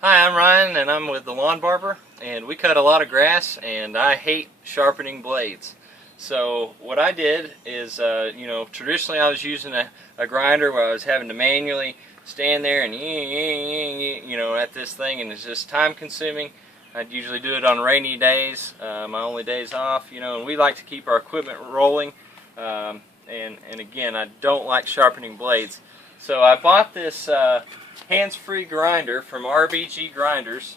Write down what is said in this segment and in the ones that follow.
Hi, I'm Ryan and I'm with the Lawn Barber, and we cut a lot of grass and I hate sharpening blades. So what I did is, traditionally I was using a grinder where I was having to manually stand there and at this thing, and it's just time consuming. I'd usually do it on rainy days, my only days off, and we like to keep our equipment rolling, and again, I don't like sharpening blades. So I bought this hands-free grinder from RBG Grinders,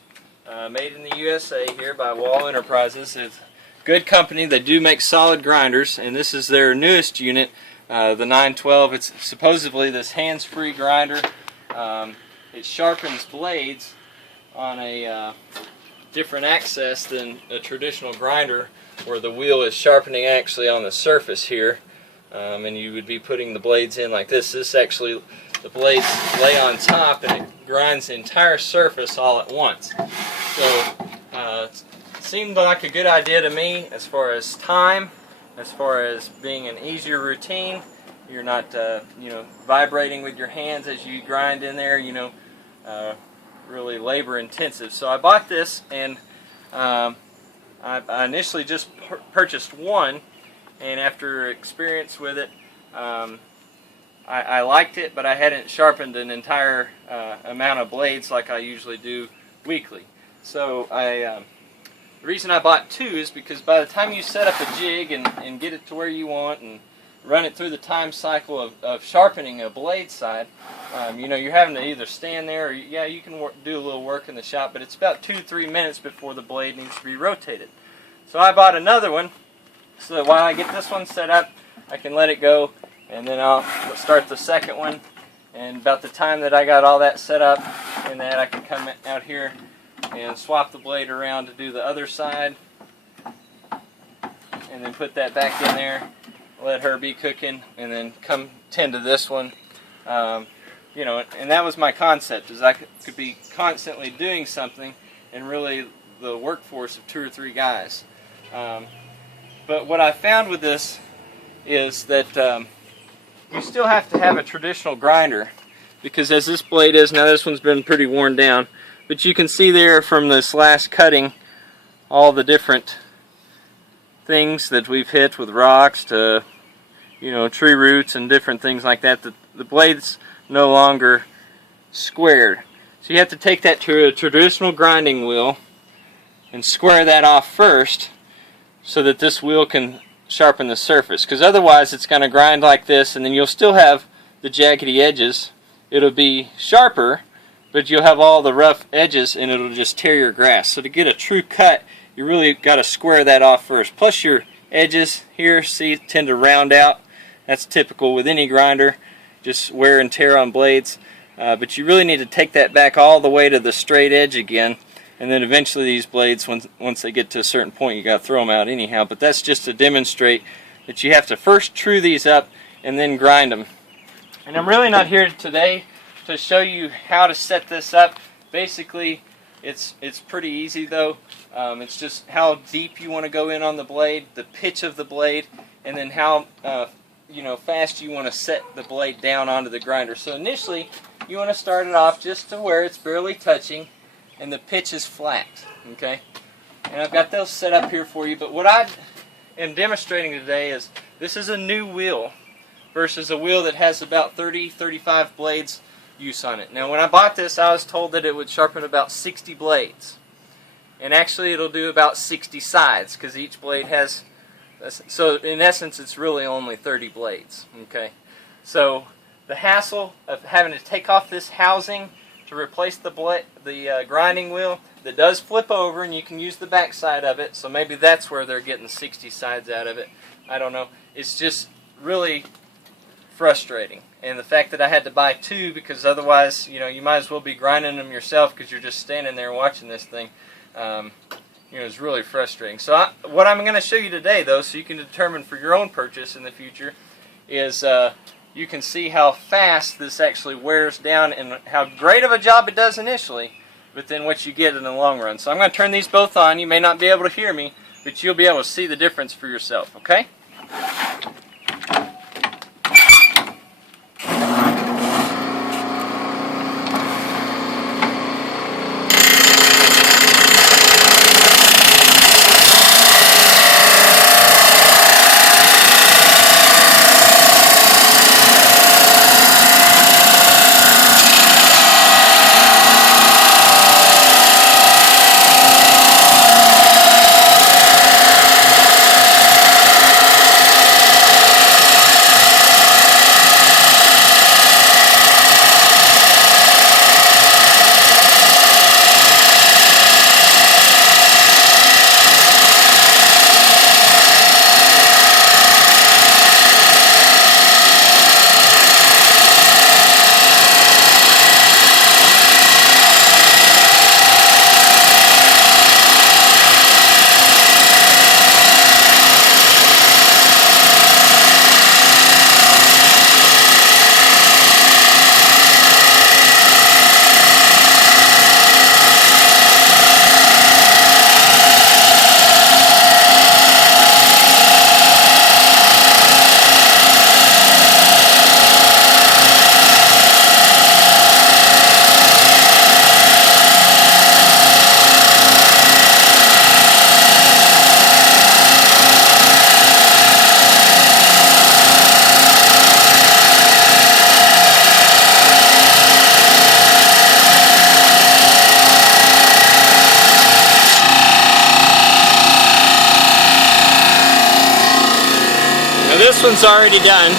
made in the USA here by Wall Enterprises. It's a good company. They do make solid grinders, and this is their newest unit, the 912. It's supposedly this hands-free grinder. It sharpens blades on a different axis than a traditional grinder, where the wheel is sharpening actually on the surface here, and you would be putting the blades in like this. This actually, the blades lay on top and it grinds the entire surface all at once. So it seemed like a good idea to me as far as time, as far as being an easier routine. You're not vibrating with your hands as you grind in there, really labor intensive. So I bought this, and I initially just purchased one, and after experience with it, I liked it, but I hadn't sharpened an entire amount of blades like I usually do weekly. So the reason I bought two is because by the time you set up a jig and get it to where you want and run it through the time cycle of sharpening a blade side, you're having to either stand there, or you can do a little work in the shop, but it's about 2-3 minutes before the blade needs to be rotated. So I bought another one so that while I get this one set up, I can let it go, and then I'll start the second one, and about the time that I got all that set up and that, I can come out here and swap the blade around to do the other side, and then put that back in there, let her be cooking, and then come tend to this one. And that was my concept, is I could be constantly doing something, and really the workforce of 2 or 3 guys. But what I found with this is that you still have to have a traditional grinder, because as this blade is, now this one's been pretty worn down, but you can see there from this last cutting all the different things that we've hit with rocks to tree roots and different things like that. The blade's no longer squared. So you have to take that to a traditional grinding wheel and square that off first so that this wheel can sharpen the surface, because otherwise it's going to grind like this, and then you'll still have the jaggedy edges. It'll be sharper, but you'll have all the rough edges, and it'll just tear your grass. So to get a true cut, you really got to square that off first. Plus your edges here, see, tend to round out. That's typical with any grinder, just wear and tear on blades. But you really need to take that back all the way to the straight edge again, and then eventually these blades, once they get to a certain point, you got to throw them out anyhow. But that's just to demonstrate that you have to first true these up and then grind them. And I'm really not here today to show you how to set this up. Basically, it's pretty easy though. It's just how deep you want to go in on the blade, the pitch of the blade, and then how fast you want to set the blade down onto the grinder. So initially, you want to start it off just to where it's barely touching and the pitch is flat. Okay, and I've got those set up here for you. But what I am demonstrating today is this is a new wheel versus a wheel that has about 30-35 blades use on it. Now, when I bought this, I was told that it would sharpen about 60 blades, and actually it'll do about 60 sides, because each blade has, so in essence it's really only 30 blades. Okay, so the hassle of having to take off this housing to replace the grinding wheel that does flip over, and you can use the back side of it, so maybe that's where they're getting 60 sides out of it. I don't know. It's just really frustrating. And the fact that I had to buy 2, because otherwise, you might as well be grinding them yourself, because you're just standing there watching this thing. It's really frustrating. So what I'm going to show you today, though, so you can determine for your own purchase in the future, is you can see how fast this actually wears down and how great of a job it does initially, but then what you get in the long run. So I'm going to turn these both on. You may not be able to hear me, but you'll be able to see the difference for yourself, okay? this one's already done.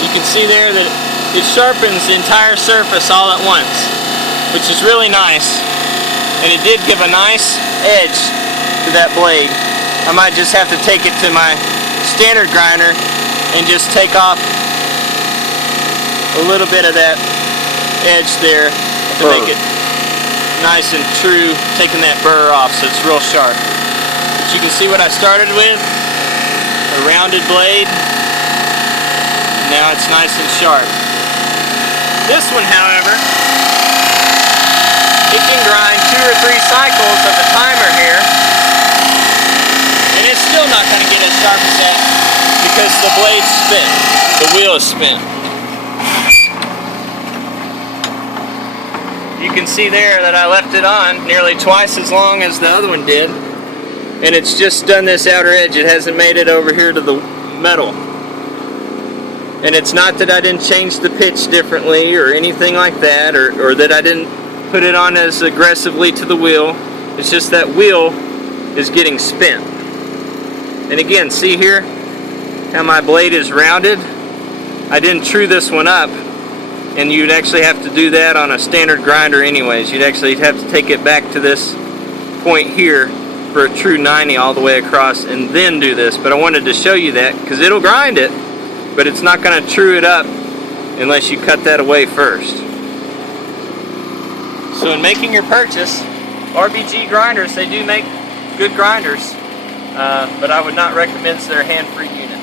You can see there that it sharpens the entire surface all at once, which is really nice. And it did give a nice edge to that blade. I might just have to take it to my standard grinder and just take off a little bit of that edge there to make it nice and true, taking that burr off so it's real sharp. But you can see what I started with, a rounded blade. Now it's nice and sharp. This one, however, it can grind 2 or 3 cycles of the timer here, and it's still not going to get as sharp as that because the blade's spent, the wheel is spent. You can see there that I left it on nearly twice as long as the other one did, and it's just done this outer edge. It hasn't made it over here to the metal. And it's not that I didn't change the pitch differently or anything like that, or that I didn't put it on as aggressively to the wheel. It's just that wheel is getting spent. And again, see here how my blade is rounded? I didn't true this one up, and you'd actually have to do that on a standard grinder anyways. You'd actually have to take it back to this point here for a true 90 all the way across and then do this. But I wanted to show you that because it'll grind it, but it's not going to true it up unless you cut that away first. So in making your purchase, RBG grinders, they do make good grinders, but I would not recommend their hand-free unit.